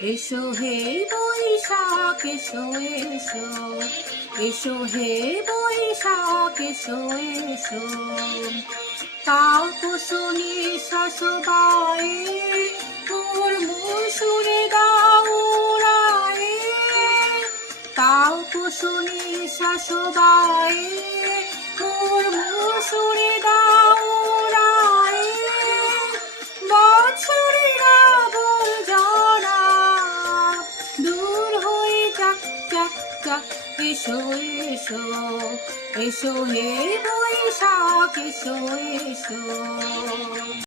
এসো হে বৈশাখ এসো এসো, এসো হে বৈশাখ এসো এসো। তাও কুসুনি শাসবায়ে মোর সুরে দাও উড়ায়ে। তাও কুসুনি শাসবায়ে মোর সুরে দাও উড়ায়ে। বৎসরের আবল জরা দূর হয়ে যাক যাক যাক। এসো এসো, এসো হে বৈশাখ এসো এসো।